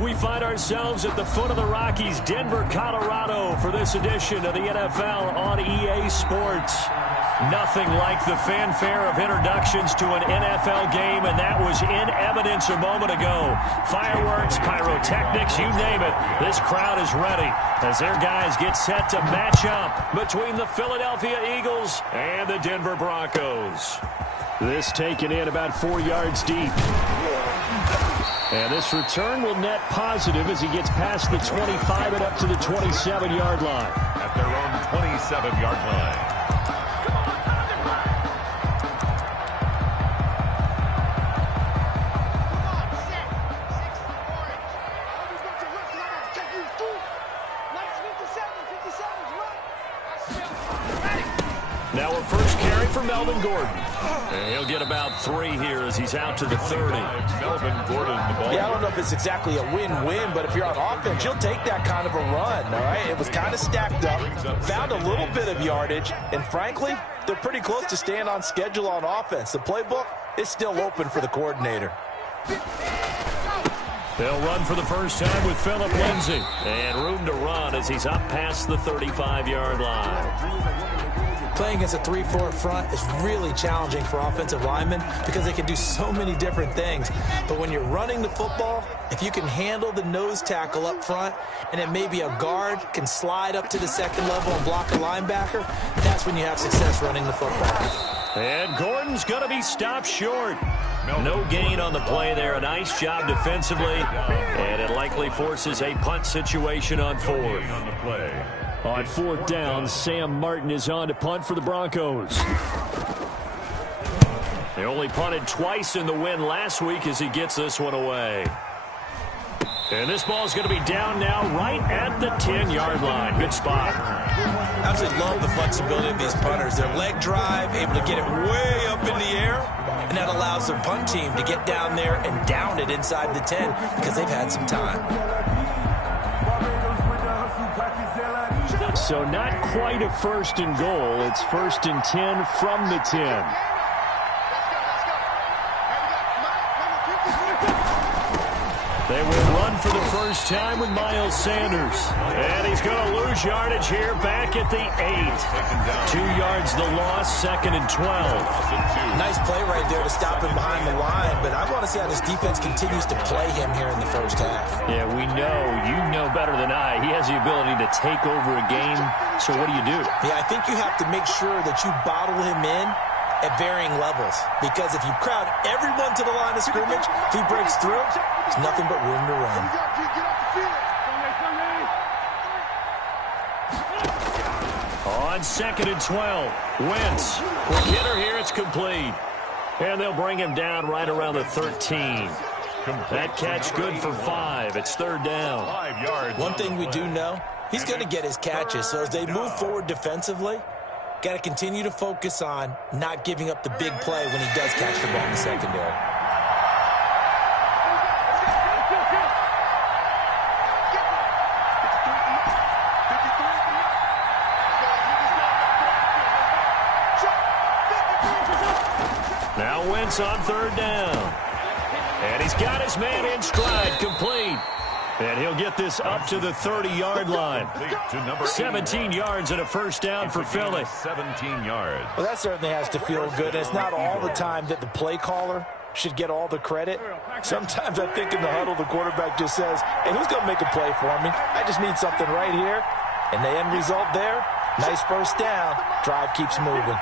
We find ourselves at the foot of the Rockies, Denver, Colorado, for this edition of the NFL on EA Sports. Nothing like the fanfare of introductions to an NFL game, and that was in evidence a moment ago. Fireworks, pyrotechnics, you name it. This crowd is ready as their guys get set to match up between the Philadelphia Eagles and the Denver Broncos. This taken in about 4 yards deep. And this return will net positive as he gets past the 25 and up to the 27-yard line. At their own 27-yard line. Now a first carry for Melvin Gordon. And he'll get about 3 here as he's out to the 30. Melvin Gordon, the ball. Yeah, I don't know if it's exactly a win-win, but if you're on offense, you'll take that kind of a run, all right? It was kind of stacked up, found a little bit of yardage, and frankly, they're pretty close to staying on schedule on offense. The playbook is still open for the coordinator. They'll run for the first time with Phillip Lindsay. And room to run as he's up past the 35-yard line. Playing against a 3-4 front is really challenging for offensive linemen because they can do so many different things. But when you're running the football, if you can handle the nose tackle up front and then maybe a guard can slide up to the second level and block a linebacker, that's when you have success running the football. And Gordon's going to be stopped short. No gain on the play there. A nice job defensively. And it likely forces a punt situation on fourth. On fourth down, Sam Martin is on to punt for the Broncos. They only punted twice in the win last week as he gets this one away. And this ball is going to be down now right at the 10-yard line. Good spot. I absolutely love the flexibility of these punters. Their leg drive, able to get it way up in the air, and that allows their punt team to get down there and down it inside the 10 because they've had some time. So not quite a first and goal. It's first and 10 from the 10. They will run for the first time with Miles Sanders. And he's going to lose yardage here back at the 8. 2 yards the loss, second and 12. Nice play right there to stop him behind the line, but I want to see how this defense continues to play him here in the first half. Yeah, we know, you know better than I, he has the ability to take over a game, so what do you do? Yeah, I think you have to make sure that you bottle him in at varying levels, because if you crowd everyone to the line of scrimmage, if he breaks through, there's nothing but room to run. On second and 12, Wentz. Quick hitter here, it's complete. And they'll bring him down right around the 13. That catch good for 5. It's third down. 5 yards. One thing we do know, he's going to get his catches. So as they move forward defensively, got to continue to focus on not giving up the big play when he does catch the ball in the secondary. Now Wentz on third down. And he's got his man in stride, complete. And he'll get this up to the 30-yard line. 17 yards and a first down for Philly. 17 yards. Well, that certainly has to feel good. It's not all the time that the play caller should get all the credit. Sometimes I think in the huddle, the quarterback just says, hey, who's going to make a play for me? I just need something right here. And the end result there, nice first down. Drive keeps moving.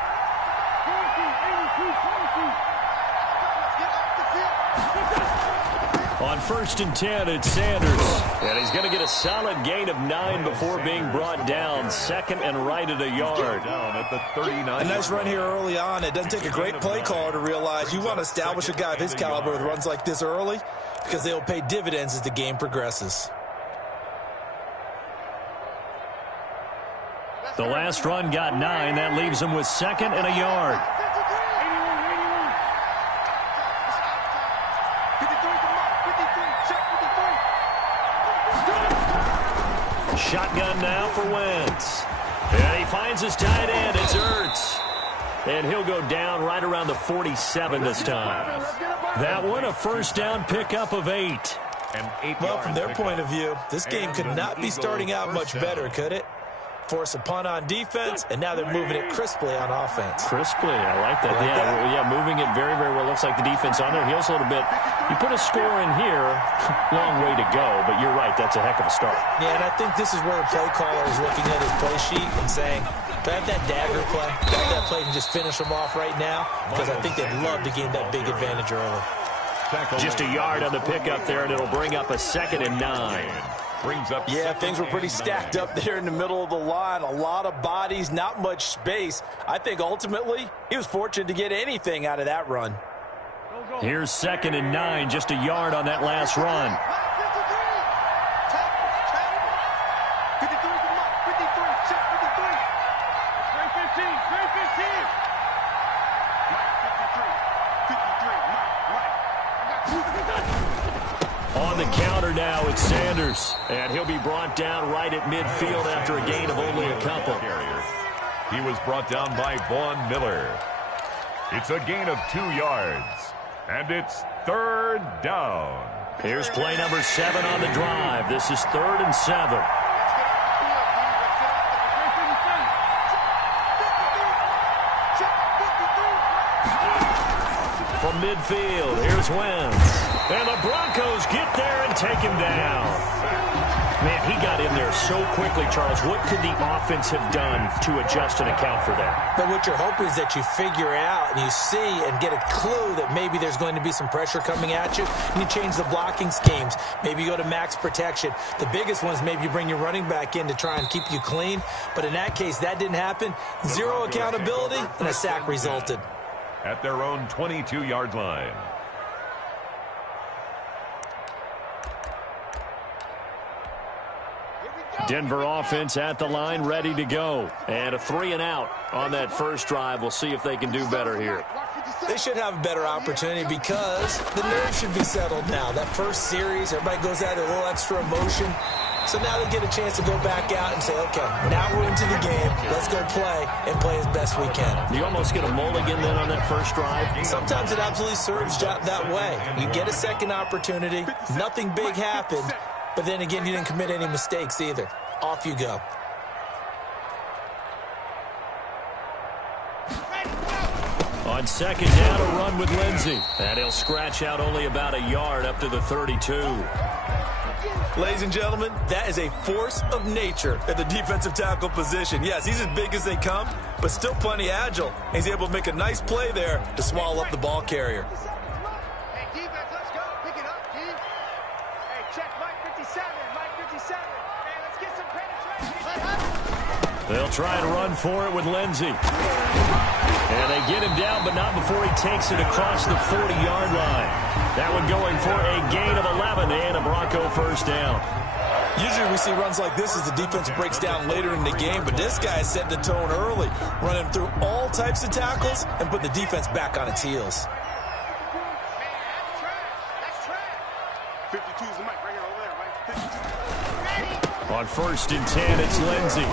On first and 10, it's Sanders. And he's going to get a solid gain of 9 before being brought down. Second and right at a yard. Down at the 39. A nice run here early on. It doesn't take a great play caller to realize you want to establish a guy of his caliber with runs like this early because they'll pay dividends as the game progresses. The last run got 9. That leaves him with second and a yard. Shotgun now for Wentz. And he finds his tight end. It's Ertz. And he'll go down right around the 47 this time. That one, a first down pickup of 8. An 8-yard Well, from their pickup. point of view, this game could not be starting out much better, could it? Force a punt on defense, and now they're moving it crisply on offense. Crisply, I like that. Yeah, moving it very, very well. Looks like the defense on their heels a little bit. You put a score in here, long way to go, but you're right, that's a heck of a start. Yeah, and I think this is where a play caller is looking at his play sheet and saying, do I have that dagger play? Do I have that play and just finish them off right now? Because I think they'd love to gain that big advantage early. Just a yard on the pickup there, and it'll bring up a 2nd and 9. Brings up things were pretty stacked up there in the middle of the line. A lot of bodies, not much space. I think ultimately he was fortunate to get anything out of that run. Here's 2nd and 9, just a yard on that last run. On the counter now, it's Sanders. And he'll be brought down right at midfield after a gain of only a couple. He was brought down by Vaughn Miller. It's a gain of 2 yards. And it's 3rd down. Here's play number 7 on the drive. This is 3rd and 7. From midfield, here's Wentz. And the Broncos get there and take him down. Man, he got in there so quickly, Charles. What could the offense have done to adjust and account for that? But what you're hoping is that you figure out and you see and get a clue that maybe there's going to be some pressure coming at you, and you change the blocking schemes. Maybe you go to max protection. The biggest one is maybe you bring your running back in to try and keep you clean. But in that case, that didn't happen. Zero accountability, and a sack resulted. At their own 22-yard line. Denver offense at the line, ready to go. And a 3 and out on that first drive. We'll see if they can do better here. They should have a better opportunity because the nerves should be settled now. That first series, everybody goes out a little extra emotion. So now they get a chance to go back out and say, okay, now we're into the game. Let's go play and play as best we can. You almost get a mulligan then on that first drive? Sometimes it absolutely serves that way. You get a second opportunity. Nothing big happened. But then again, you didn't commit any mistakes either. Off you go. On 2nd down, a run with Lindsey. And he'll scratch out only about a yard up to the 32. Ladies and gentlemen, that is a force of nature at the defensive tackle position. Yes, he's as big as they come, but still plenty agile. He's able to make a nice play there to swallow up the ball carrier. Hey, defense, let's go. Pick it up, G. Hey, check Mike 57. Mike 57. Hey, let's get some penetration. They'll try to run for it with Lindsey. And they get him down, but not before he takes it across the 40-yard line. That one going for a gain of 11 and a Bronco first down. Usually we see runs like this as the defense breaks down later in the game, but this guy set the tone early, running through all types of tackles and put the defense back on its heels. That's track. 52's the mic right here over there, Mike. 52. On 1st and 10, it's Lindsey.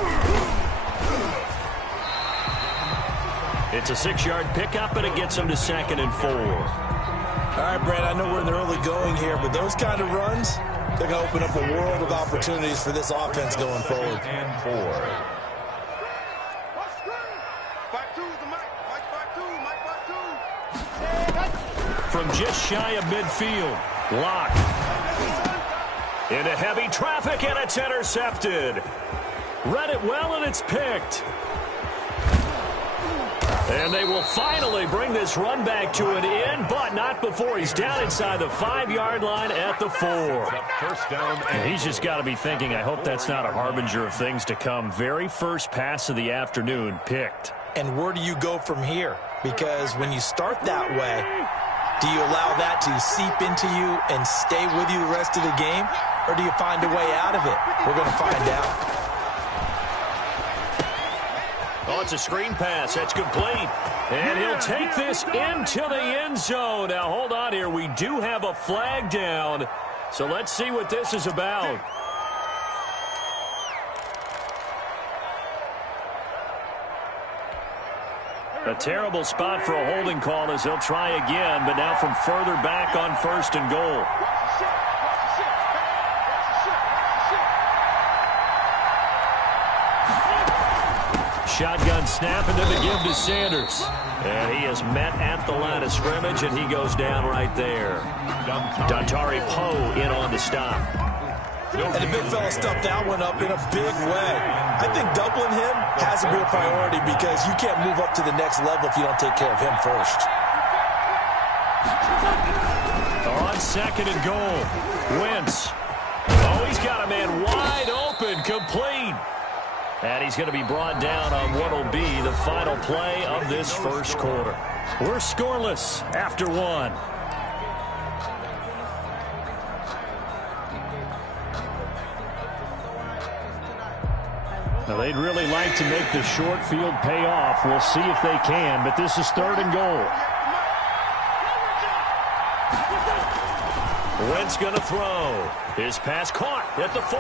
It's a 6-yard pickup, and it gets him to 2nd and 4. All right, Brad, I know we're in the early going here, but those kind of runs, they're going to open up a world of opportunities for this offense going forward. And 4. 52's the mic. Mike 52. From just shy of midfield, Locke. Into heavy traffic, and it's intercepted. Read it well, and it's picked. And they will finally bring this run back to an end, but not before he's down inside the 5-yard line at the 4. First down. And he's just got to be thinking, I hope that's not a harbinger of things to come. Very first pass of the afternoon picked. And where do you go from here? Because when you start that way, do you allow that to seep into you and stay with you the rest of the game? Or do you find a way out of it? We're going to find out. Oh, it's a screen pass. That's complete. And he'll take this into the end zone. Now, hold on here. We do have a flag down. So let's see what this is about. A terrible spot for a holding call as they'll try again, but now from further back on 1st and goal. Shotgun snap and then the give to Sanders. And he is met at the line of scrimmage, and he goes down right there. Dontari Poe in on the stop. And the big fella stuffed that one up in a big way. I think doubling him has to be a priority because you can't move up to the next level if you don't take care of him first. On second and goal, Wentz. Oh, he's got a man wide open, complete. And he's going to be brought down on what will be the final play of this first quarter. We're scoreless after one. Now, they'd really like to make the short field pay off. We'll see if they can, but this is third and goal. Wentz going to throw. His pass caught at the 4.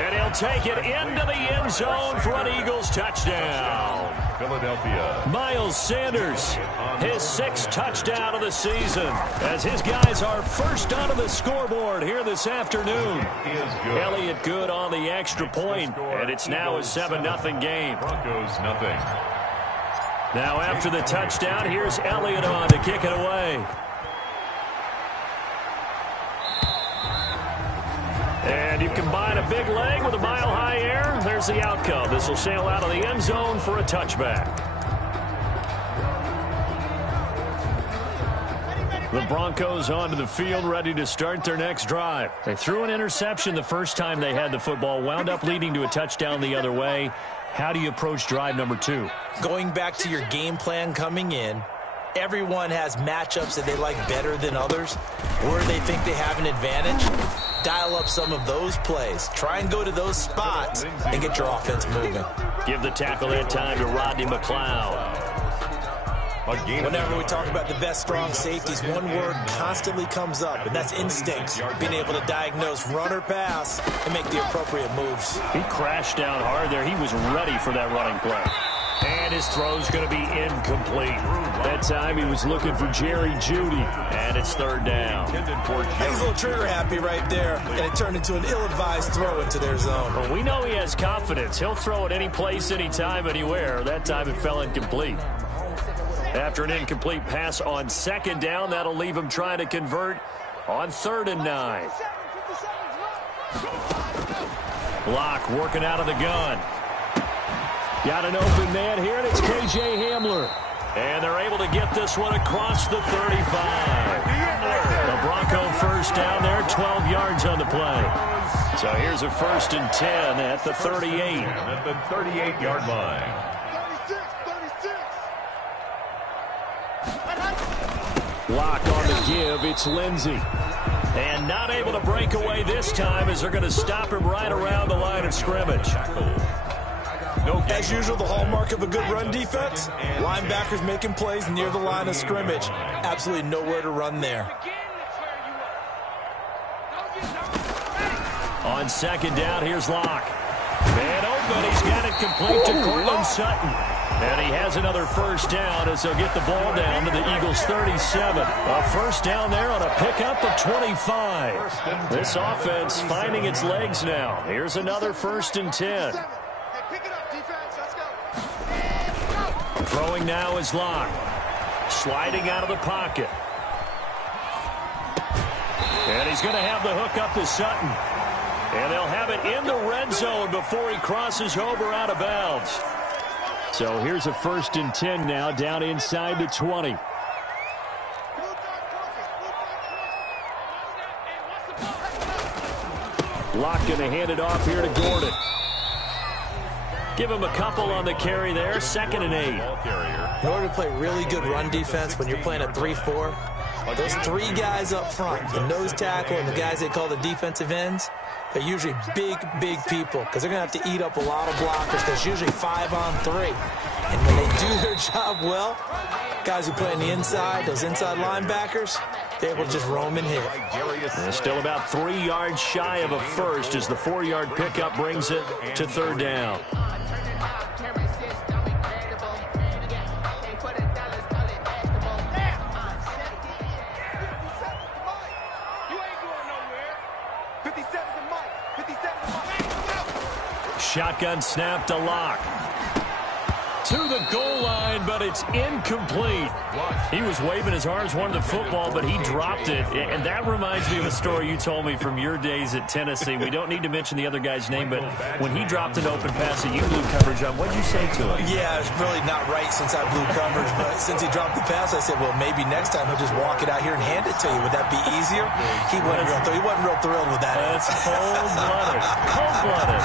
And he'll take it into the end zone for an Eagles touchdown. Philadelphia. Miles Sanders, his 6th touchdown of the season, as his guys are first onto the scoreboard here this afternoon. Elliott good on the extra point, and it's now a 7-0 game. Broncos nothing. Now after the touchdown, here's Elliott on to kick it away. And you combine a big leg with a mile-high air, there's the outcome. This will sail out of the end zone for a touchback. The Broncos onto the field, ready to start their next drive. They threw an interception the first time they had the football, wound up leading to a touchdown the other way. How do you approach drive number 2? Going back to your game plan coming in, everyone has matchups that they like better than others, where they think they have an advantage. Dial up some of those plays. Try and go to those spots and get your offense moving. Give the tackle that time to Rodney McLeod. Whenever we talk about the best strong safeties, one word constantly comes up, and that's instincts. Being able to diagnose run or pass and make the appropriate moves. He crashed down hard there. He was ready for that running play. And his throw's going to be incomplete. That time he was looking for Jerry Jeudy, and it's third down. He's a little trigger happy right there, and it turned into an ill-advised throw into their zone. Well, we know he has confidence. He'll throw it any place, anytime, anywhere. That time it fell incomplete. After an incomplete pass on second down, that'll leave him trying to convert on 3rd and 9. Block working out of the gun. Got an open man here, and it's K.J. Hamler. And they're able to get this one across the 35. The Bronco first down there, 12 yards on the play. So here's a 1st and 10 at the 38. At the 38-yard line. 36. Lock on the give, it's Lindsey. And not able to break away this time as they're going to stop him right around the line of scrimmage. As usual, the hallmark of a good run defense, linebackers making plays near the line of scrimmage. Absolutely nowhere to run there. On second down, here's Locke. And open, he's got it complete to Cortland Sutton. And he has another first down as they'll get the ball down to the Eagles' 37. A first down there on a pickup of 25. This offense finding its legs now. Here's another 1st and 10. Throwing now is Locke. Sliding out of the pocket. And he's going to have the hook up to Sutton. And they'll have it in the red zone before he crosses over out of bounds. So here's a 1st and 10 now down inside the 20. Locke going to hand it off here to Gordon. Give him a couple on the carry there. 2nd and 8. In order to play really good run defense when you're playing a 3-4, those 3 guys up front, the nose tackle and the guys they call the defensive ends, they're usually big people because they're going to have to eat up a lot of blockers because it's usually 5 on 3. And when they do their job well, guys who play on the inside, those inside linebackers, they're able to just roam and hit. And still about 3 yards shy of a first as the 4-yard pickup brings it to 3rd down. Shotgun snap to Locke. to the goal line, but it's incomplete. He was waving his arms, wanted the football, but he dropped it. And that reminds me of a story you told me from your days at Tennessee. We don't need to mention the other guy's name, but when he dropped an open pass that you blew coverage on, what did you say to him? Yeah, it's really not right since I blew coverage, but since he dropped the pass, I said, well, maybe next time he'll just walk it out here and hand it to you. Would that be easier? He wasn't real thrilled with that. That's cold-blooded. Cold-blooded.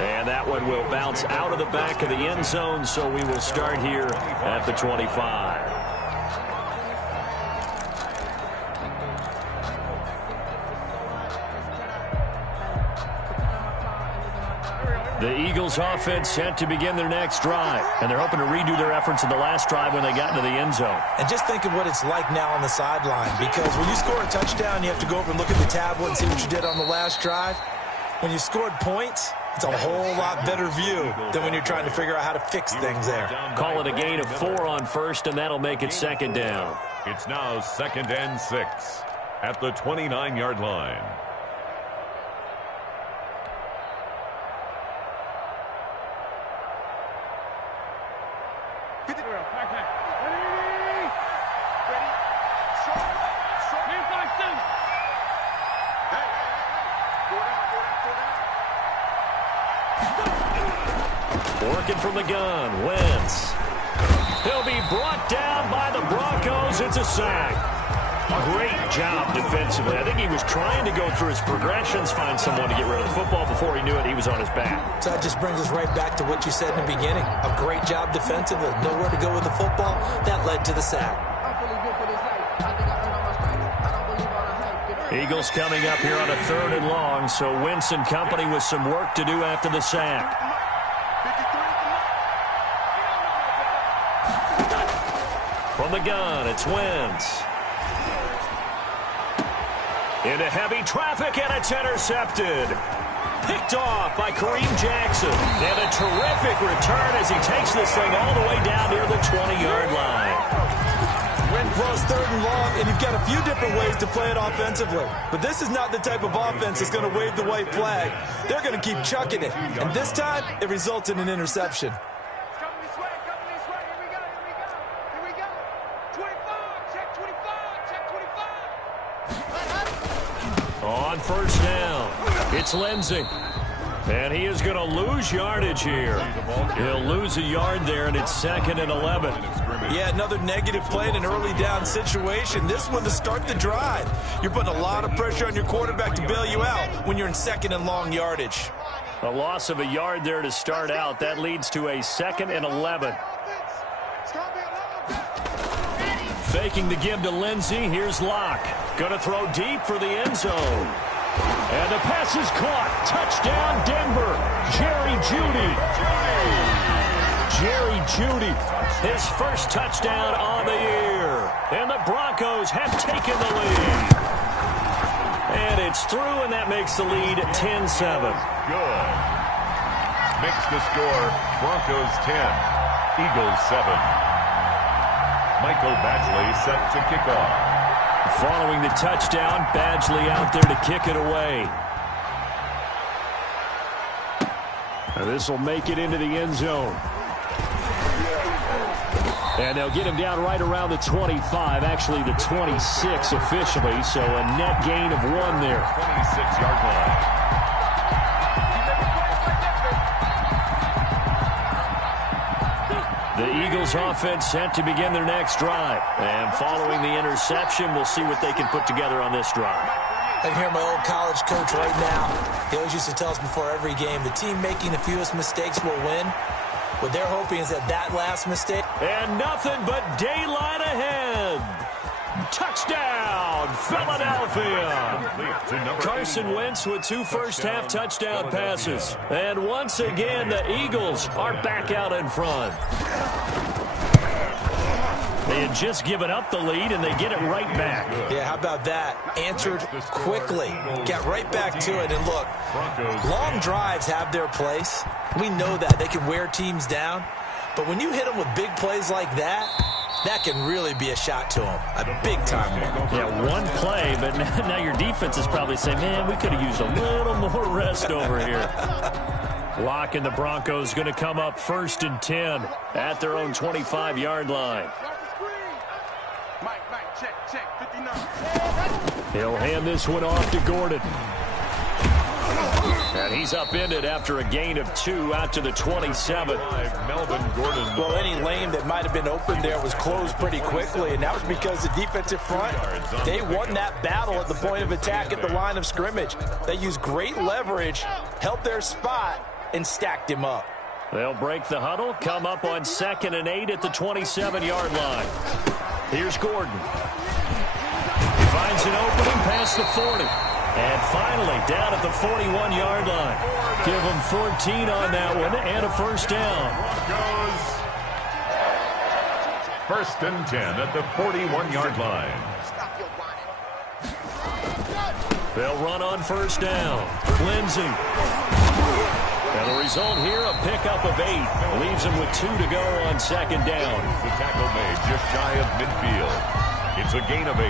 And that one will bounce out of the back of the end zone, so we will start here at the 25. The Eagles offense set to begin their next drive, and they're hoping to redo their efforts in the last drive when they got into the end zone. And just think of what it's like now on the sideline, because when you score a touchdown, you have to go over and look at the tablet and see what you did on the last drive. When you scored points, it's a whole lot better view than when you're trying to figure out how to fix things there. Call it a gain of 4 on first, and that'll make it second down. It's now 2nd and 6 at the 29-yard line. Working from the gun, Wentz. He'll be brought down by the Broncos. It's a sack. Great job defensively. I think he was trying to go through his progressions, find someone to get rid of the football. Before he knew it, he was on his back. So that just brings us right back to what you said in the beginning. A great job defensively. Nowhere to go with the football. That led to the sack. Eagles coming up here on a 3rd and long, so Wentz and company with some work to do after the sack. From the gun, it's Wentz. Into heavy traffic, and it's intercepted. Picked off by Kareem Jackson. And a terrific return as he takes this thing all the way down near the 20-yard line. Well, it's 3rd and long, and you've got a few different ways to play it offensively. But this is not the type of offense that's going to wave the white flag. They're going to keep chucking it. And this time, it results in an interception. On first down, it's Lindsey. And he is going to lose yardage here. He'll lose a yard there, and it's 2nd and 11. Yeah, another negative play in an early down situation. This one to start the drive. You're putting a lot of pressure on your quarterback to bail you out when you're in 2nd and long yardage. A loss of a yard there to start out. That leads to a 2nd and 11. Faking the give to Lindsey. Here's Locke. Going to throw deep for the end zone. And the pass is caught. Touchdown, Denver. Jerry Jeudy. Jerry Jeudy. His first touchdown on the year. And the Broncos have taken the lead. And it's through, and that makes the lead 10-7. Good. Makes the score Broncos 10, Eagles 7. Michael Badgley set to kick off. Following the touchdown, Badgley out there to kick it away. This will make it into the end zone. And they'll get him down right around the 25, actually the 26 officially, so a net gain of 1 there. 26-yard line. The Eagles offense set to begin their next drive. And following the interception, we'll see what they can put together on this drive. I can hear my old college coach right now. He always used to tell us before every game, the team making the fewest mistakes will win. What they're hoping is that last mistake. And nothing but daylight ahead. Touchdown, Philadelphia. Carson Wentz with 2 first-half touchdown passes. And once again, the Eagles are back out in front. They had just given up the lead, and they get it right back. Yeah, how about that? Answered quickly. Got right back to it. And look, long drives have their place. We know that. They can wear teams down. But when you hit them with big plays like that, That can really be a shot to him. A big-time one. Yeah, one play, but now your defense is probably saying, man, we could have used a little more rest over here. Lock and the Broncos going to come up 1st and 10 at their own 25-yard line. He'll hand this one off to Gordon. And he's upended after a gain of 2 out to the 27. Melvin Gordon. Well, any lane that might have been open there was closed pretty quickly, and that was because the defensive front, they won that battle at the point of attack at the line of scrimmage. They used great leverage, held their spot, and stacked him up. They'll break the huddle, come up on 2nd and 8 at the 27-yard line. Here's Gordon. He finds an opening past the 40. And finally, down at the 41-yard line. Give him 14 on that one and a 1st down. Broncos. 1st and 10 at the 41-yard line. They'll run on 1st down. Lindsey. And the result here, a pickup of 8. Leaves him with 2 to go on 2nd down. The tackle made just shy of midfield. It's a gain of 8.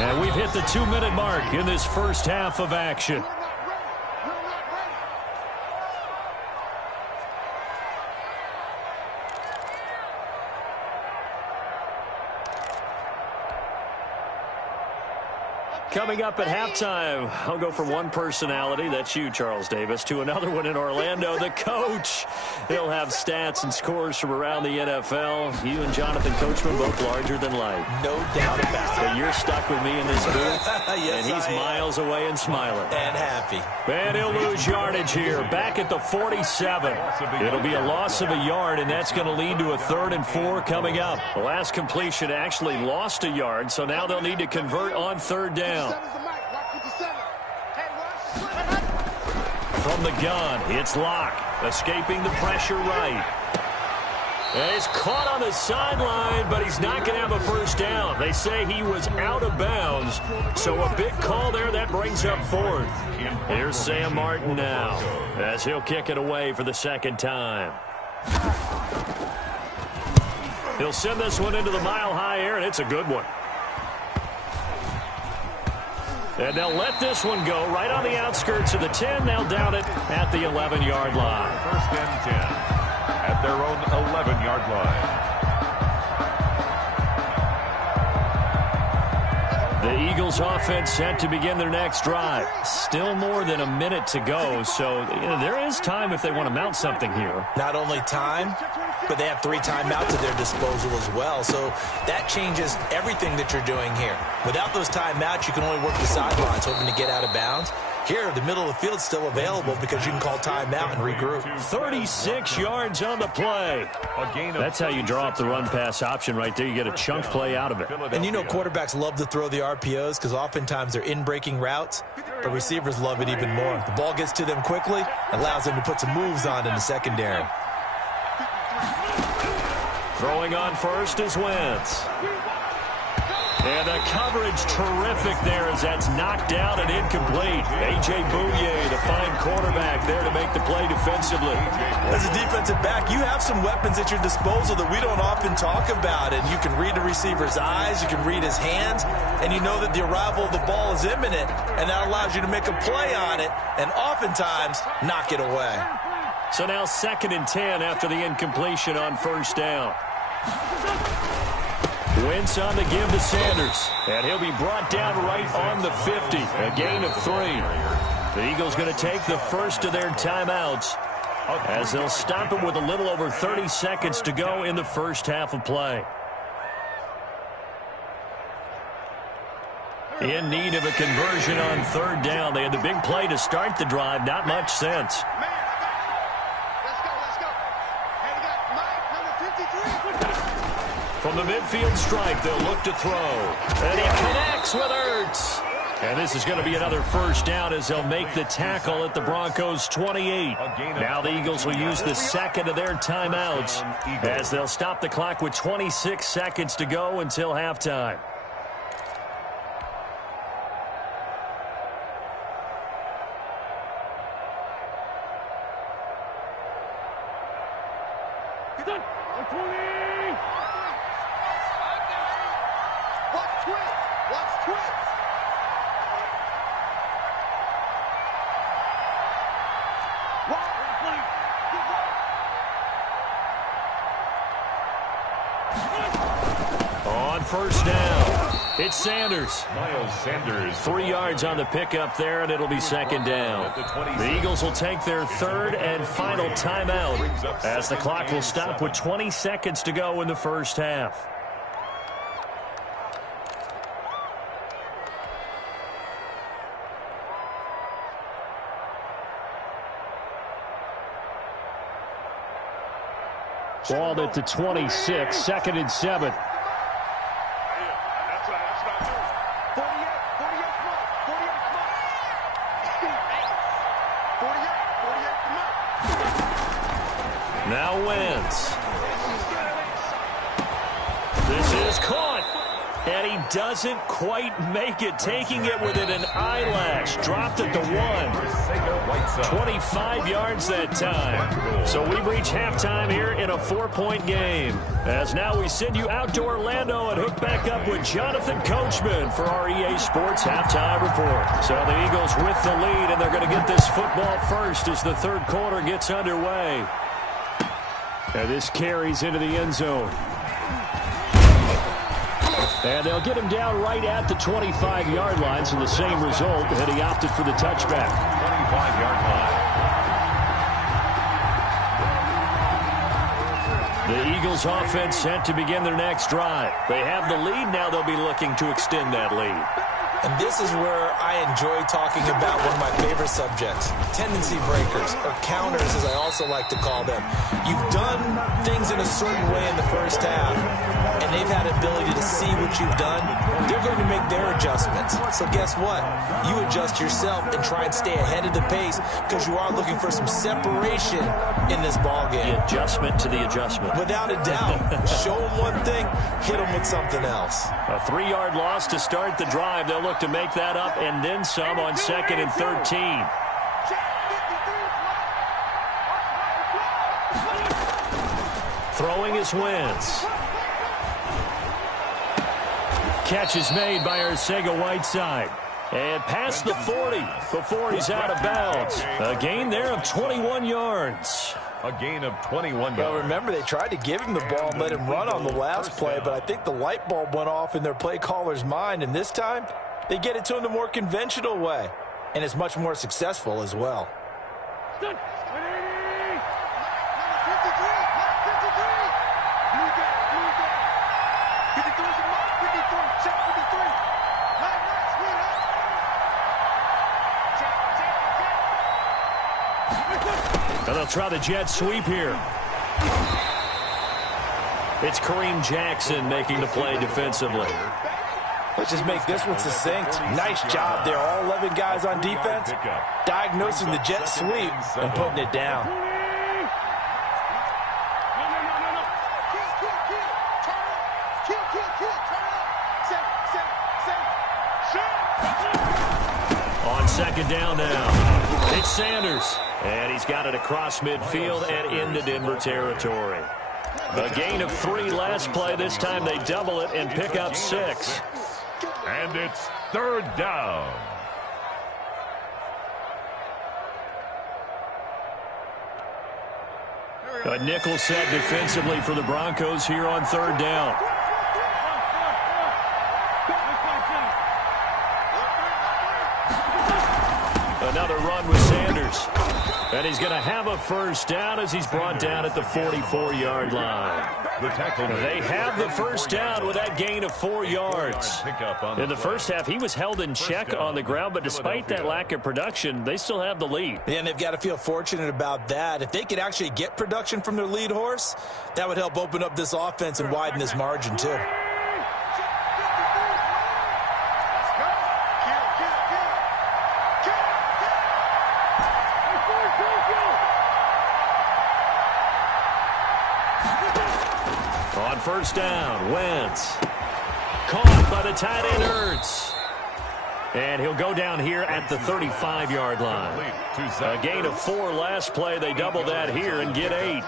And we've hit the 2-minute mark in this first half of action. Coming up at halftime, I'll go from one personality, that's you, Charles Davis, to another one in Orlando, the coach. He'll have stats and scores from around the NFL. You and Jonathan Coachman both larger than life. No doubt about it. But you're stuck with me in this booth, Yes, and he's miles away and smiling. And happy. And he'll lose yardage here, back at the 47. It'll be a loss of a yard, and that's going to lead to a 3rd and 4 coming up. The last completion actually lost a yard, so now they'll need to convert on 3rd down. From the gun, it's Locke, escaping the pressure right. And he's caught on the sideline, but he's not going to have a 1st down. They say he was out of bounds, so a big call there that brings up 4th. Here's Sam Martin now, as he'll kick it away for the 2nd time. He'll send this one into the mile-high air, and it's a good one. And they'll let this one go right on the outskirts of the 10. They'll down it at the 11-yard line. 1st and 10 at their own 11-yard line. The Eagles offense set to begin their next drive. Still more than a minute to go, so there is time if they want to mount something here. Not only time, but they have 3 timeouts at their disposal as well. So that changes everything that you're doing here. Without those timeouts, you can only work the sidelines, hoping to get out of bounds. Here, the middle of the field is still available because you can call timeout and regroup. 36 yards on the play. That's how you draw up the run-pass option right there. You get a chunk play out of it. And you know quarterbacks love to throw the RPOs because oftentimes they're in-breaking routes, but receivers love it even more. The ball gets to them quickly, allows them to put some moves on in the secondary. Throwing on 1st is Wentz. And the coverage terrific there as that's knocked down and incomplete. A.J. Bouye, the fine quarterback, there to make the play defensively. As a defensive back, you have some weapons at your disposal that we don't often talk about. And you can read the receiver's eyes, you can read his hands, and you know that the arrival of the ball is imminent, and that allows you to make a play on it and oftentimes knock it away. So now 2nd and 10 after the incompletion on 1st down. Wentz on the give to Sanders, and he'll be brought down right on the 50, a gain of 3. The Eagles going to take the first of their timeouts as they'll stop him with a little over 30 seconds to go in the first half of play. In need of a conversion on 3rd down. They had the big play to start the drive, not much sense. From the midfield stripe, they'll look to throw. And he connects with Ertz. And this is going to be another 1st down as they'll make the tackle at the Broncos' 28. Now the Eagles will use the 2nd of their timeouts as they'll stop the clock with 26 seconds to go until halftime. On first down, it's Sanders. Miles Sanders. 3 yards on the pickup there, and it'll be second down. The Eagles will take their third and final timeout as the clock will stop with 20 seconds to go in the first half. Ball at the 26, 2nd and 7. Now Wentz. This is caught. And he doesn't quite make it, taking it within an eyelash. Dropped at the 1. 25 yards that time. So we've reached halftime here in a 4-point game. As now we send you out to Orlando and hook back up with Jonathan Coachman for our EA Sports Halftime Report. So the Eagles with the lead, and they're going to get this football first as the third quarter gets underway. And this carries into the end zone. And they'll get him down right at the 25-yard line, so the same result, and he opted for the touchback. 25-yard line. The Eagles offense set to begin their next drive. They have the lead. Now they'll be looking to extend that lead. And this is where I enjoy talking about one of my favorite subjects, tendency breakers, or counters as I also like to call them. You've done things in a certain way in the first half, and they've had the ability to see what you've done. They're going to make their adjustments. So guess what? You adjust yourself and try and stay ahead of the pace because you are looking for some separation in this ballgame. The adjustment to the adjustment. Without a doubt. Show them one thing, hit them with something else. A 3-yard loss to start the drive. They'll look to make that up and then some on 2nd and 13. Throwing is Wentz. Catch is made by Arcega-Whiteside. And past the 40 before he's out of bounds. A gain there of 21 yards. A gain of 21 yards. Well, remember, they tried to give him the ball and let him run on the last play, but I think the light bulb went off in their play caller's mind, and this time they get it to him the more conventional way, and it's much more successful as well. And they'll try the jet sweep here. It's Kareem Jackson making the play defensively. Let's just make this one succinct. Nice job there. All 11 guys on defense diagnosing the jet sweep and putting it down. On 2nd down now, it's Sanders. And he's got it across midfield and into Denver territory. A gain of 3 last play. This time they double it and pick up 6. And it's 3rd down. A nickel set defensively for the Broncos here on 3rd down. Another run with Sanders. And he's going to have a first down as he's brought down at the 44-yard line. The tackle. They have the first down with that gain of 4 yards. In the first half, he was held in check on the ground, but despite that lack of production, they still have the lead. And they've got to feel fortunate about that. If they could actually get production from their lead horse, that would help open up this offense and widen this margin too. On first down, Wentz. Caught by the tight end, Ertz. And he'll go down here at the 35-yard line. A gain of 4 last play. They double that here and get 8.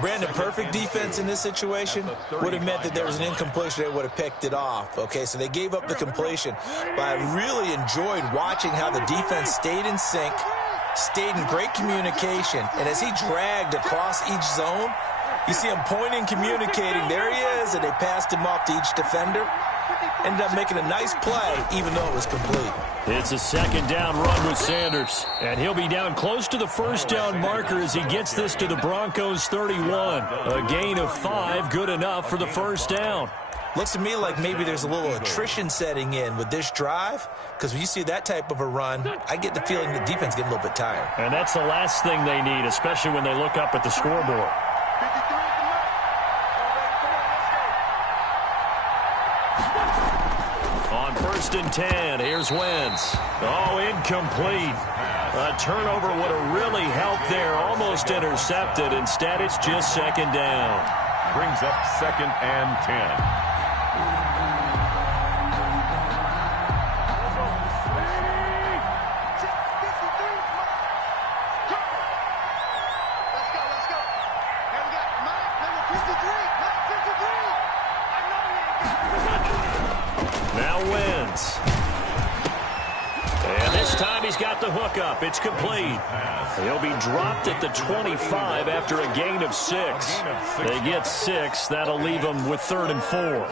Brandon, perfect defense in this situation would have meant that there was an incompletion. They would have picked it off. Okay, so they gave up the completion. But I really enjoyed watching how the defense stayed in sync, stayed in great communication. And as he dragged across each zone, you see him pointing, communicating. There he is, and they passed him off to each defender. Ended up making a nice play, even though it was complete. It's a second down run with Sanders. And he'll be down close to the first down marker as he gets this to the Broncos 31. A gain of 5, good enough for the first down. Looks to me like maybe there's a little attrition setting in with this drive, because when you see that type of a run, I get the feeling the defense getting a little bit tired. And that's the last thing they need, especially when they look up at the scoreboard. On 1st and 10, here's Wentz. Oh, incomplete. A turnover would have really helped there, almost intercepted. Instead, it's just second down. Brings up 2nd and 10. Now Wentz. And this time he's got the hook up. It's complete. He'll be dropped at the 25 after a gain of 6. They get 6. That'll leave them with 3rd and 4.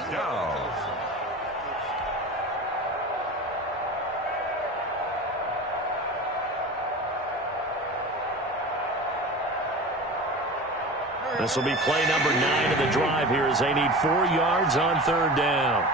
This will be play number 9 of the drive here as they need 4 yards on 3rd down.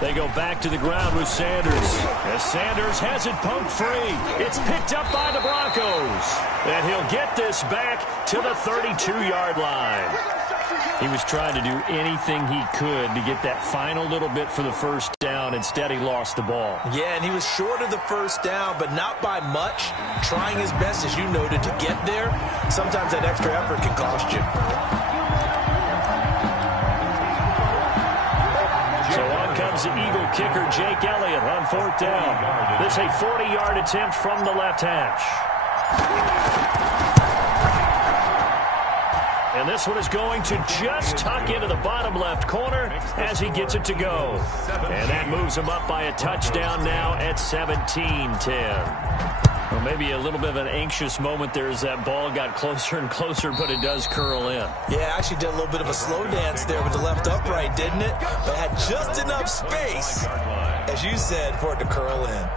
They go back to the ground with Sanders. As Sanders has it pumped free. It's picked up by the Broncos. And he'll get this back to the 32-yard line. He was trying to do anything he could to get that final little bit for the first down. Instead, he lost the ball. Yeah, and he was short of the first down, but not by much. Trying his best, as you noted, to get there. Sometimes that extra effort can cost you. The Eagle kicker Jake Elliott on 4th down. This is a 40-yard attempt from the left hash. And this one is going to just tuck into the bottom left corner as he gets it to go. And that moves him up by a touchdown now at 17-10. Well, maybe a little bit of an anxious moment there as that ball got closer and closer, but it does curl in. Yeah, actually did a little bit of a slow dance there with the left upright, didn't it? But had just enough space, as you said, for it to curl in.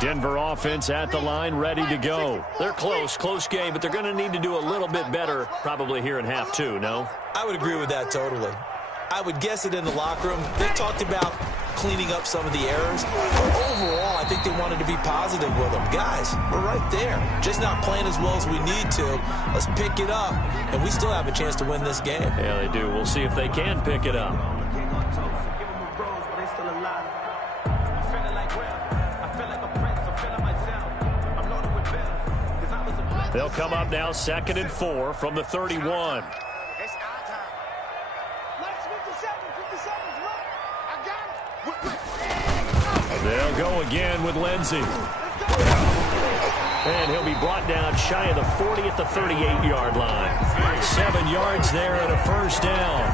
Denver offense at the line, ready to go. They're close game, but they're going to need to do a little bit better probably here in half 2, no? I would agree with that totally. I would guess it in the locker room. They talked about cleaning up some of the errors, but overall, I think they wanted to be positive with them. Guys, we're right there. Just not playing as well as we need to. Let's pick it up, and we still have a chance to win this game. Yeah, they do. We'll see if they can pick it up. They'll come up now 2nd and 4 from the 31. It's our time. Let's 57, right. I got it. They'll go again with Lindsey. And he'll be brought down shy of the 40 at the 38-yard line. 7 yards there and a first down.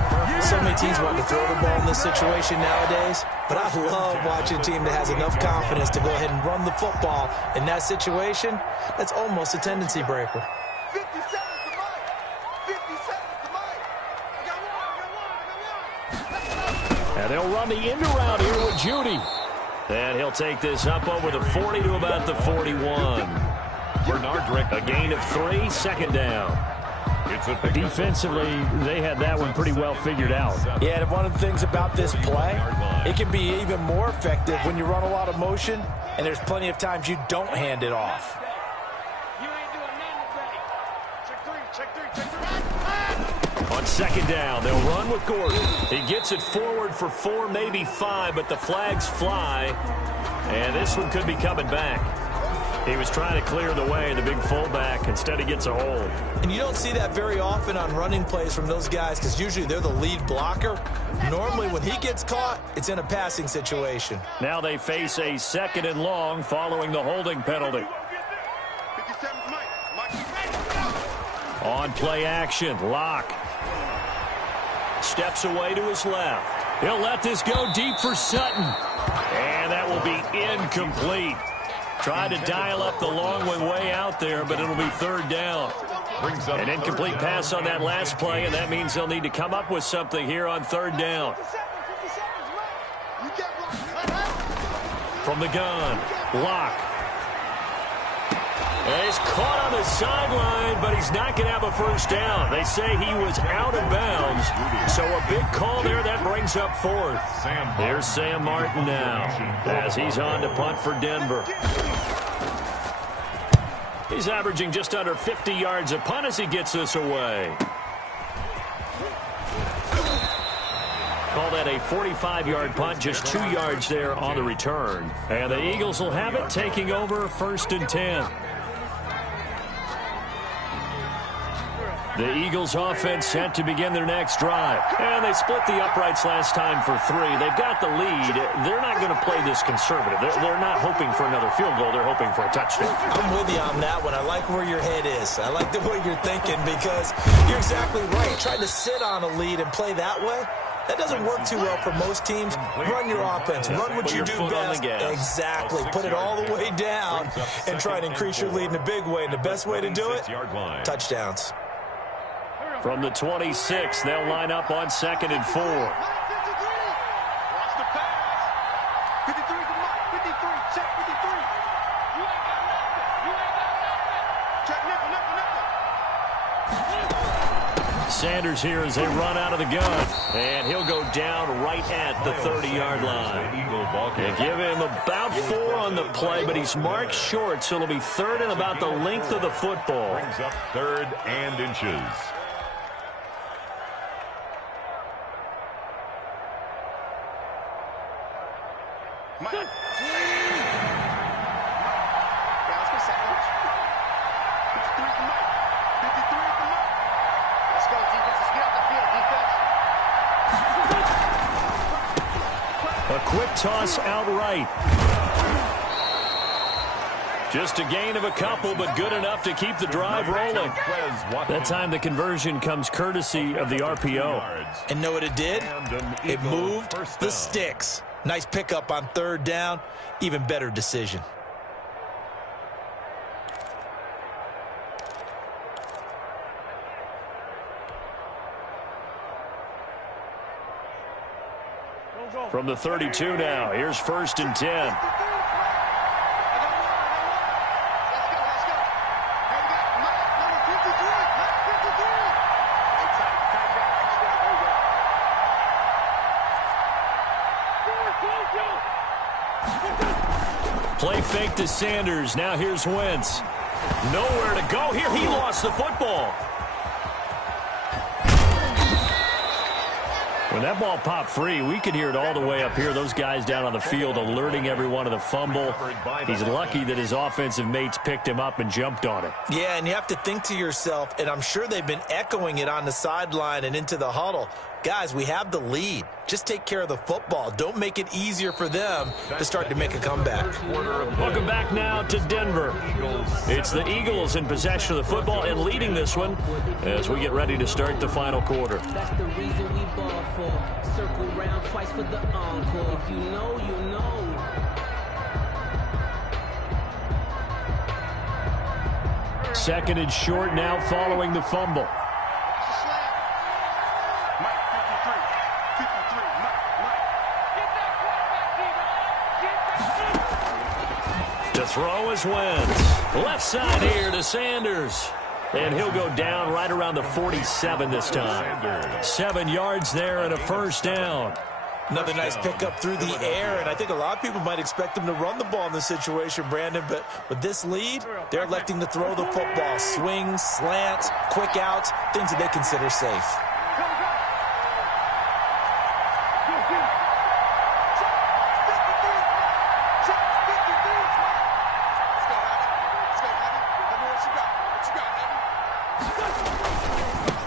So many teams want to throw the ball in this situation nowadays, but I love watching a team that has enough confidence to go ahead and run the football in that situation. That's almost a tendency breaker. 57 to Mike. 57 to Mike. I got one. And they'll run the end around here with Judy. And he'll take this up over the 40 to about the 41. A gain of 3, 2nd down. Defensively, they had that one pretty well figured out. Yeah, and one of the things about this play, it can be even more effective when you run a lot of motion, and there's plenty of times you don't hand it off. You ain't doing nothing today. Check three. On second down, they'll run with Gordon. He gets it forward for 4, maybe 5, but the flags fly. And this one could be coming back. He was trying to clear the way, the big fullback. Instead, he gets a hold. And you don't see that very often on running plays from those guys because usually they're the lead blocker. Normally, when he gets caught, it's in a passing situation. Now they face a 2nd and long following the holding penalty. On play action, Locke. Steps away to his left. He'll let this go deep for Sutton. And that will be incomplete. Tried to dial up the long one way out there, but it'll be 3rd down. An incomplete pass on that last play, and that means they'll need to come up with something here on 3rd down. From the gun, Locke. And he's caught on the sideline, but he's not going to have a 1st down. They say he was out of bounds, so a big call there that brings up 4th. Here's Sam Martin now as he's on to punt for Denver. He's averaging just under 50 yards a punt as he gets this away. Call that a 45-yard punt, just 2 yards there on the return. And the Eagles will have it, taking over 1st and 10. The Eagles offense set to begin their next drive. And they split the uprights last time for 3. They've got the lead. They're not going to play this conservative. They're not hoping for another field goal. They're hoping for a touchdown. I'm with you on that one. I like where your head is. I like the way you're thinking because you're exactly right. Trying to sit on a lead and play that way, that doesn't work too well for most teams. Run your offense. Run what you do best. Exactly. Put it all the way down and try and increase your lead in a big way. And the best way to do it, touchdowns. From the 26, they'll line up on 2nd and 4. Sanders here as they run out of the gun. And he'll go down right at the 30-yard line. They give him about 4 on the play, but he's marked short, so it'll be 3rd and about the length of the football. Brings up 3rd and inches. A quick toss outright. Just a gain of a couple, but good enough to keep the drive rolling. That time the conversion comes courtesy of the RPO. And know what it did? It moved the sticks. Nice pickup on 3rd down. Even better decision. From the 32 now, here's 1st and 10. Play fake to Sanders. Now here's Wentz. Nowhere to go here. He lost the football. When that ball popped free, we could hear it all the way up here. Those guys down on the field alerting everyone of the fumble. He's lucky that his offensive mates picked him up and jumped on it. Yeah, and you have to think to yourself, and I'm sure they've been echoing it on the sideline and into the huddle. Guys, we have the lead. Just take care of the football. Don't make it easier for them to start to make a comeback. Welcome back now to Denver. It's the Eagles in possession of the football and leading this one as we get ready to start the final quarter. That's the reason we ball for. Circle round twice for the encore. If you know, you know. Second and short now following the fumble. To throw is Wentz. Left side here to Sanders. And he'll go down right around the 47 this time. 7 yards there and a 1st down. Another nice pickup through the air, and I think a lot of people might expect them to run the ball in this situation, Brandon, but with this lead, they're electing to throw the football. Swings, slants, quick outs, things that they consider safe.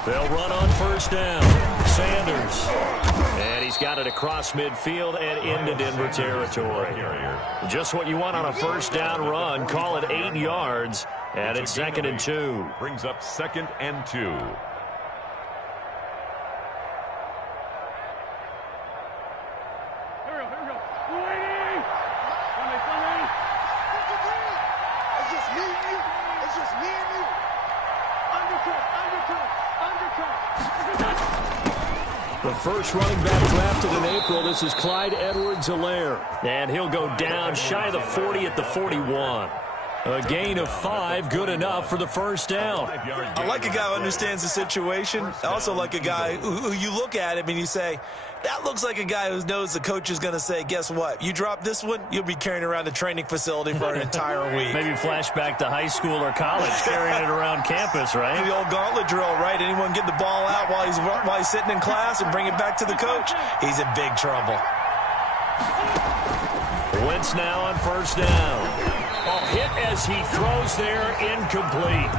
They'll run on first down. Sanders. And he's got it across midfield and into Denver territory. Just what you want on a first down run. Call it 8 yards. And it's 2nd and 2. Brings up 2nd and 2. Here we go. It's just me and you. It's just me and you. Undercut. The first running back drafted in April. This is Clyde Edwards-Helaire. And he'll go down shy of the 40 at the 41. A gain of 5, good enough for the first down. I like a guy who understands the situation. I also like a guy who you look at him and you say, that looks like a guy who knows the coach is going to say, guess what? You drop this one, you'll be carrying around the training facility for an entire week. Maybe flashback to high school or college, carrying it around campus, right? The old gauntlet drill, right? Anyone get the ball out while he's sitting in class and bring it back to the coach? He's in big trouble. Wentz now on first down. Hit as he throws there, incomplete.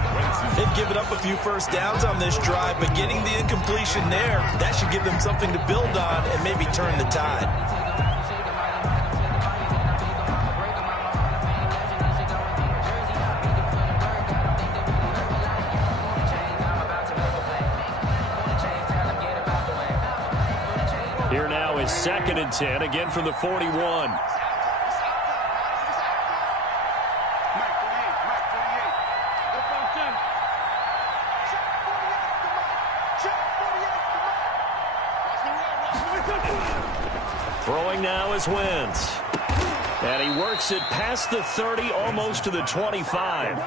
They've given up a few first downs on this drive, but getting the incompletion there, that should give them something to build on and maybe turn the tide. Here now is 2nd and 10, again from the 41. Throwing now is Wentz. And he works it past the 30, almost to the 25.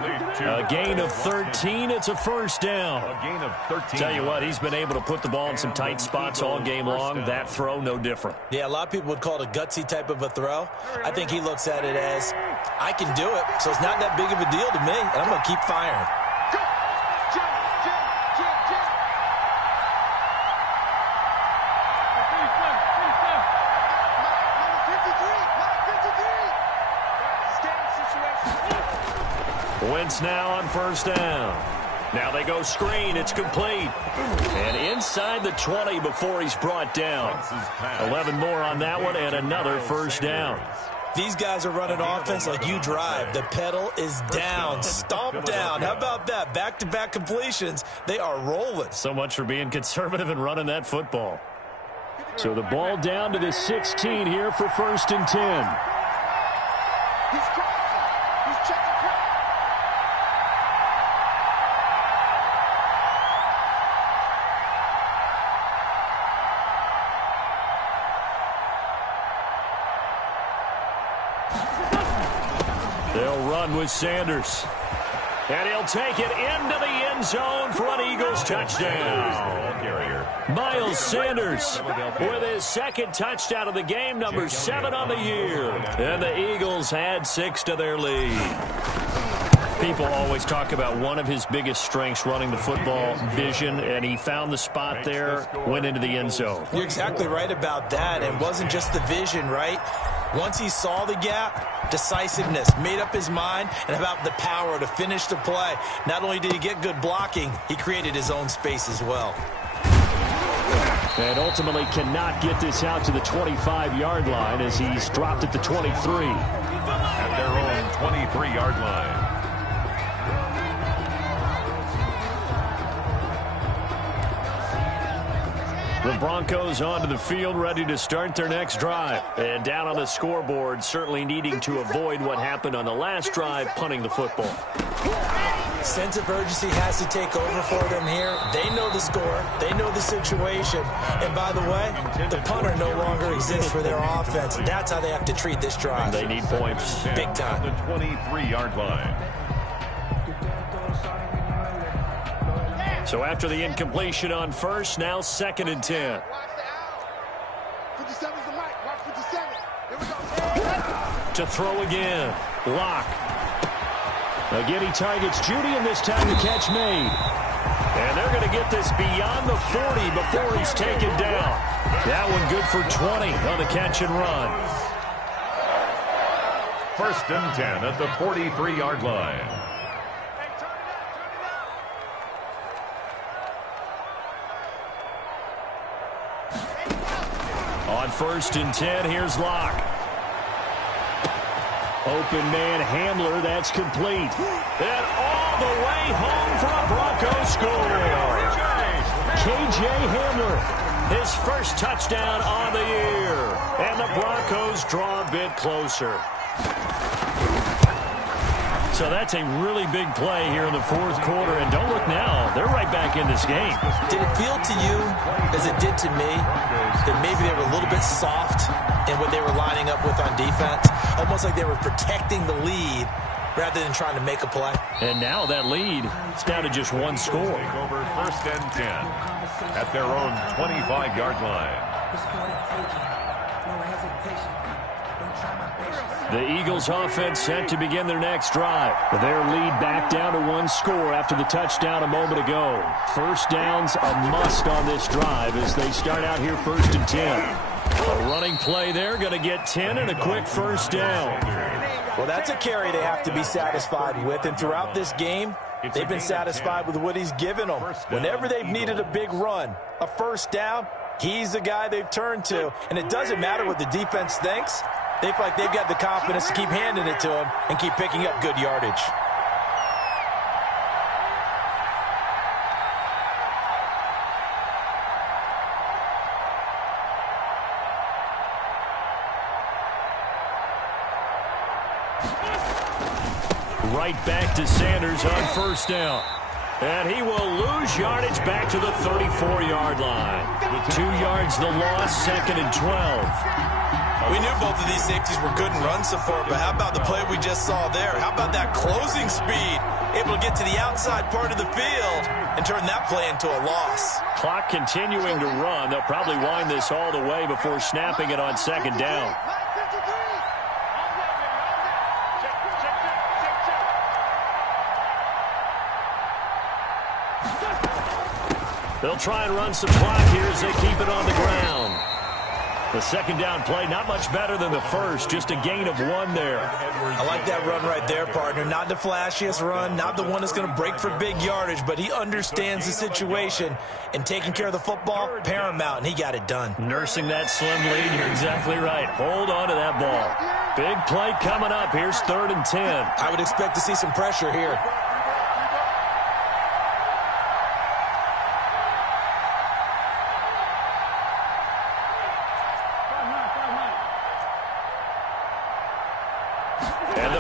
A gain of 13. It's a first down. A gain of 13. Tell you what, he's been able to put the ball in some tight spots all game long. That throw, no different. Yeah, a lot of people would call it a gutsy type of a throw. I think he looks at it as, I can do it, so it's not that big of a deal to me, and I'm going to keep firing. Wentz now on first down. Now they go screen. It's complete. And inside the 20 before he's brought down. 11 more on that one and another first down. These guys are running offense like you drive. The pedal is down, stomp down. How about that? Back-to-back completions. They are rolling. So much for being conservative and running that football. So the ball down to the 16 here for 1st and 10. He's crossing. He's checking. They'll run with Sanders. And he'll take it into the end zone for an Eagles touchdown. Miles Sanders with his 2nd touchdown of the game, number 7 on the year. And the Eagles add 6 to their lead. People always talk about one of his biggest strengths running the football, vision, and he found the spot there, went into the end zone. You're exactly right about that. It wasn't just the vision, right? Once he saw the gap, decisiveness, made up his mind, and about the power to finish the play. Not only did he get good blocking, he created his own space as well. And ultimately cannot get this out to the 25-yard line as he's dropped at the 23. At their own 23-yard line. The Broncos onto the field, ready to start their next drive. And down on the scoreboard, certainly needing to avoid what happened on the last drive, punting the football. Sense of urgency has to take over for them here. They know the score. They know the situation. And by the way, the punter no longer exists for their offense. That's how they have to treat this drive. They need points. Big time. The 23-yard line. So after the incompletion on first, now 2nd and 10. 57's the mic. Watch 57. Here we go. To throw again. Lock. Again, he targets Judy, and this time the catch made. And they're going to get this beyond the 40 before he's taken down. That one good for 20 on the catch and run. 1st and 10 at the 43-yard line. On 1st and 10, here's Locke. Open man Hamler, that's complete. And all the way home for a Broncos score. KJ Hamler, his first touchdown on the year. And the Broncos draw a bit closer. So that's a really big play here in the 4th quarter. And don't look now, they're right back in this game. Did it feel to you, as it did to me, that maybe they were a little bit soft in what they were lining up with on defense? Almost like they were protecting the lead rather than trying to make a play. And now that lead is down to just one score. Take over 1st and 10 at their own 25-yard line. The Eagles offense set to begin their next drive. Their lead back down to one score after the touchdown a moment ago. First downs a must on this drive as they start out here 1st and 10. A running play there, going to get 10 and a quick first down. Well, that's a carry they have to be satisfied with, and throughout this game, they've been satisfied with what he's given them. Whenever they've needed a big run, a first down, he's the guy they've turned to, and it doesn't matter what the defense thinks. They feel like they've got the confidence to keep handing it to him and keep picking up good yardage. Right back to Sanders on 1st down. And he will lose yardage back to the 34-yard line. 2 yards the loss, 2nd and 12. We knew both of these safeties were good in run support, but how about the play we just saw there? How about that closing speed? Able to get to the outside part of the field and turn that play into a loss. Clock continuing to run. They'll probably wind this all the way before snapping it on 2nd down. They'll try and run some clock here as they keep it on the ground. The 2nd down play, not much better than the first, just a gain of 1 there. I like that run right there, partner. Not the flashiest run, not the one that's going to break for big yardage, but he understands the situation, and taking care of the football, paramount, and he got it done. Nursing that slim lead, you're exactly right. Hold on to that ball. Big play coming up. Here's 3rd and 10. I would expect to see some pressure here.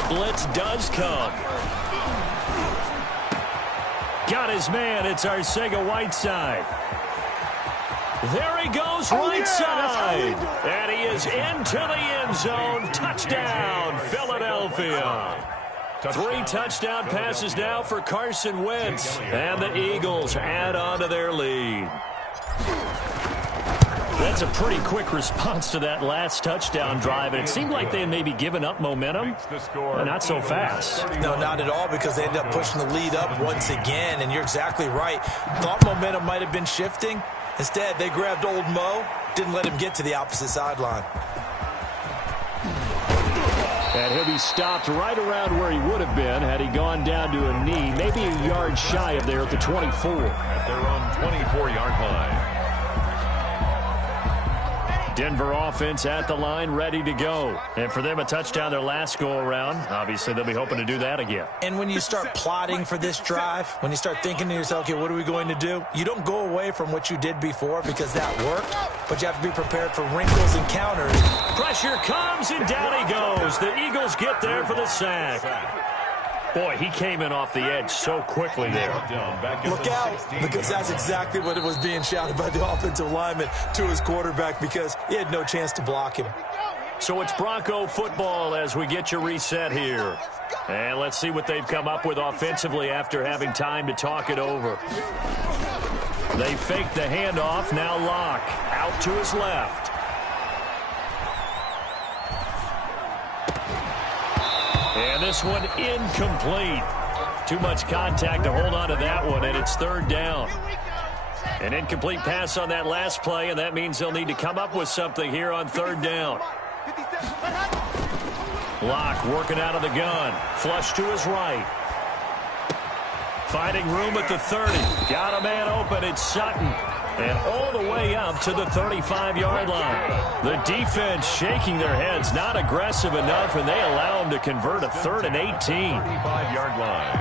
Blitz does come. Got his man. It's our Sega Whiteside. There he goes, right side. And he is into the end zone. Touchdown, Philadelphia. 3 touchdown passes now for Carson Wentz. And the Eagles add on to their lead. That's a pretty quick response to that last touchdown drive, and it seemed like they had maybe given up momentum, but not so fast. No, not at all, because they ended up pushing the lead up once again, and you're exactly right. Thought momentum might have been shifting. Instead, they grabbed old Mo, didn't let him get to the opposite sideline. And he'll be stopped right around where he would have been had he gone down to a knee, maybe a yard shy of there at the 24. At their own 24-yard line. Denver offense at the line, ready to go. And for them, a touchdown their last go-around. Obviously, they'll be hoping to do that again. And when you start plotting for this drive, when you start thinking to yourself, okay, what are we going to do? You don't go away from what you did before because that worked, but you have to be prepared for wrinkles and counters. Pressure comes, and down he goes. The Eagles get there for the sack. Boy, he came in off the edge so quickly there. Look out, because that's exactly what it was being shouted by the offensive lineman to his quarterback, because he had no chance to block him. So it's Bronco football as we get your reset here. And let's see what they've come up with offensively after having time to talk it over. They fake the handoff. Now Locke out to his left. And this one incomplete. Too much contact to hold on to that one, and it's 3rd down. An incomplete pass on that last play, and that means they'll need to come up with something here on 3rd down. Locke working out of the gun. Flush to his right. Finding room at the 30. Got a man open. It's Sutton. And all the way up to the 35-yard line. The defense shaking their heads, not aggressive enough, and they allow them to convert a 3rd and 18. 35-yard line.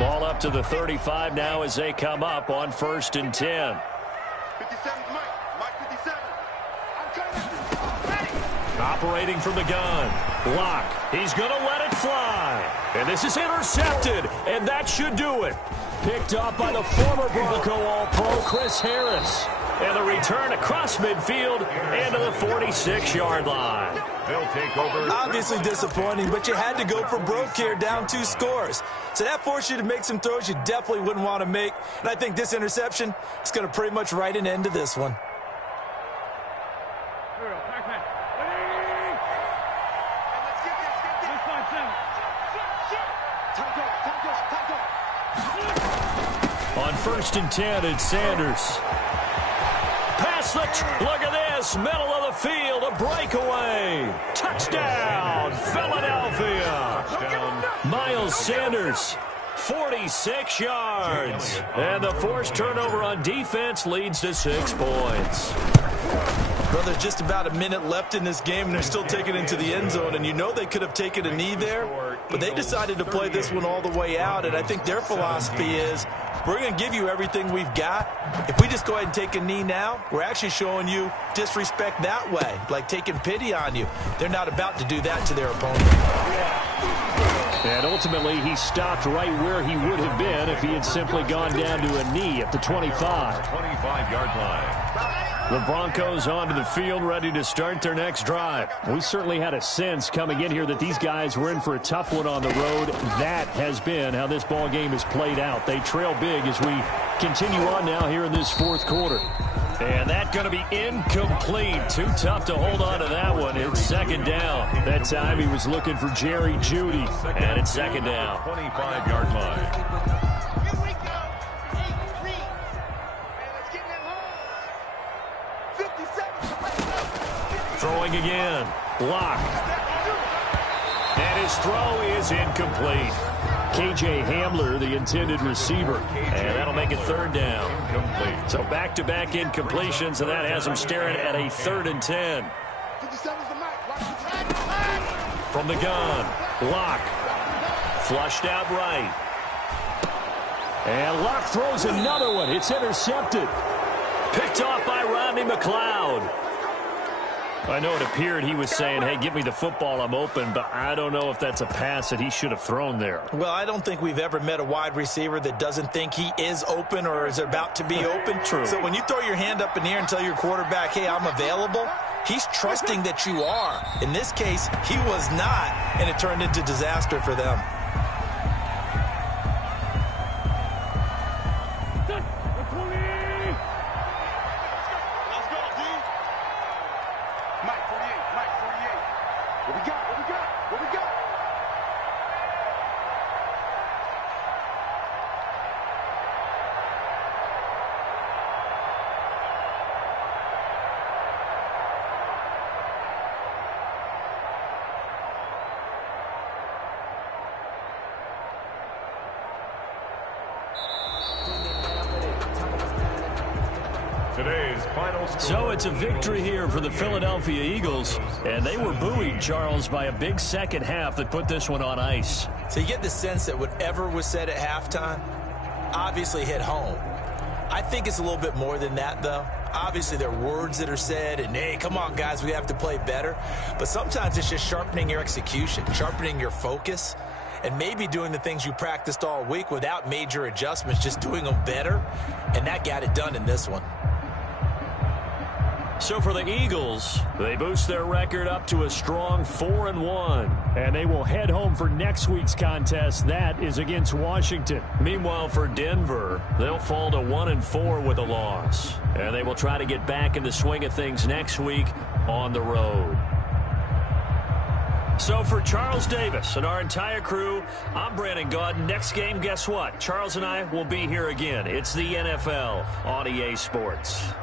Ball up to the 35 now as they come up on 1st and 10. 57, Mike 57. Operating from the gun. Block. He's going to let it fly. And this is intercepted. And that should do it. Picked up by the former Bronco All-Pro, Chris Harris. And the return across midfield and to the 46-yard line. They'll take over. Obviously disappointing, but you had to go for broke here, down 2 scores. So that forced you to make some throws you definitely wouldn't want to make. And I think this interception is going to pretty much write an end to this one. On 1st and 10, it's Sanders. Look at this, middle of the field, a breakaway. Touchdown, Philadelphia. Touchdown. Miles Sanders, 46 yards. And the forced turnover on defense leads to 6 points. Well, there's just about a minute left in this game, and they're still taking it into the end zone. And you know they could have taken a knee there, but they decided to play this one all the way out. And I think their philosophy is, we're going to give you everything we've got. If we just go ahead and take a knee now, we're actually showing you disrespect that way, like taking pity on you. They're not about to do that to their opponent. And ultimately, he stopped right where he would have been if he had simply gone down to a knee at the 25. 25-yard line. The Broncos onto the field, ready to start their next drive. We certainly had a sense coming in here that these guys were in for a tough one on the road. That has been how this ball game has played out. They trail big as we continue on now here in this 4th quarter. And that's going to be incomplete. Too tough to hold on to that one. It's 2nd down. That time he was looking for Jerry Jeudy. And it's 2nd down. 25-yard line. Throwing again. Block. And his throw is incomplete. K.J. Hamler, the intended receiver. And that'll make it 3rd down. Incomplete. So back-to-back incompletions, and that has him staring at a 3rd and 10. From the gun. Block. Flushed out right. And Locke throws another one. It's intercepted. Picked off by Rodney McLeod. I know it appeared he was saying, hey, give me the football, I'm open, but I don't know if that's a pass that he should have thrown there. Well, I don't think we've ever met a wide receiver that doesn't think he is open or is about to be open. True. So when you throw your hand up in the air and tell your quarterback, hey, I'm available, he's trusting that you are. In this case, he was not, and it turned into disaster for them. So it's a victory here for the Philadelphia Eagles, and they were buoyed, Charles, by a big second half that put this one on ice. So you get the sense that whatever was said at halftime obviously hit home. I think it's a little bit more than that, though. Obviously, there are words that are said, and, hey, come on, guys, we have to play better. But sometimes it's just sharpening your execution, sharpening your focus, and maybe doing the things you practiced all week without major adjustments, just doing them better, and that got it done in this one. So for the Eagles, they boost their record up to a strong 4-1. And they will head home for next week's contest. That is against Washington. Meanwhile, for Denver, they'll fall to 1-4 with a loss. And they will try to get back in the swing of things next week on the road. So for Charles Davis and our entire crew, I'm Brandon Gaudin. Next game, guess what? Charles and I will be here again. It's the NFL on EA Sports.